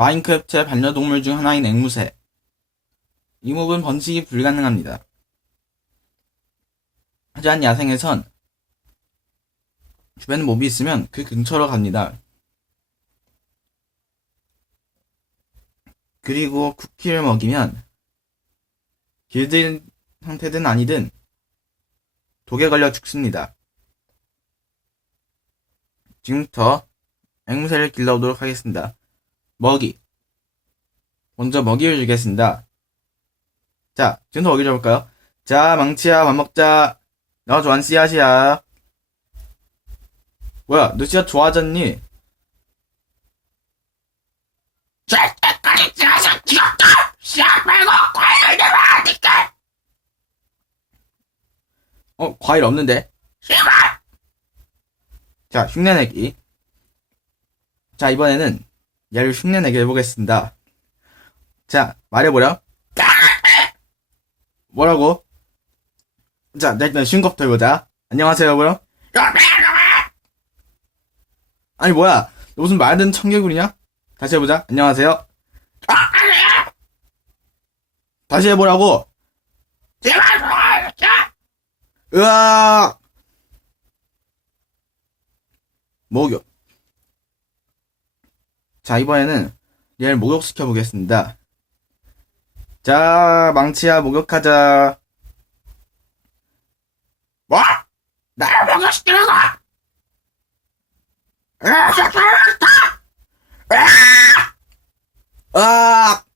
마인크래프트의 반려동물 중 하나인 앵무새. 이 몹은 번식이 불가능합니다. 하지만 야생에선 주변에 몹이 있으면 그 근처로 갑니다. 그리고 쿠키를 먹이면 길든 형태든 아니든 독에 걸려 죽습니다. 지금부터 앵무새를 길러오도록 하겠습니다. 먹이. 먼저 먹이를 주겠습니다. 자, 지금부터 먹이 줘볼까요? 자, 망치야, 밥 먹자. 너 좋아하는 씨앗이야. 뭐야, 너 씨앗 좋아하잖니? 어, 과일 없는데? 자, 흉내내기. 자, 이번에는 얘를 흉내내기 해보겠습니다. 자, 말해보렴. 뭐라고? 자, 나 일단 쉬운 것부터 해보자. 안녕하세요, 뭐요? 아니, 뭐야. 너 무슨 말든 청개구리냐? 다시 해보자. 안녕하세요. 다시 해보라고. 으악! 목욕. 자, 이번에는 얘를 목욕시켜 보겠습니다. 자, 망치야, 목욕하자. 뭐? 나를 먹여시키려고! 으악!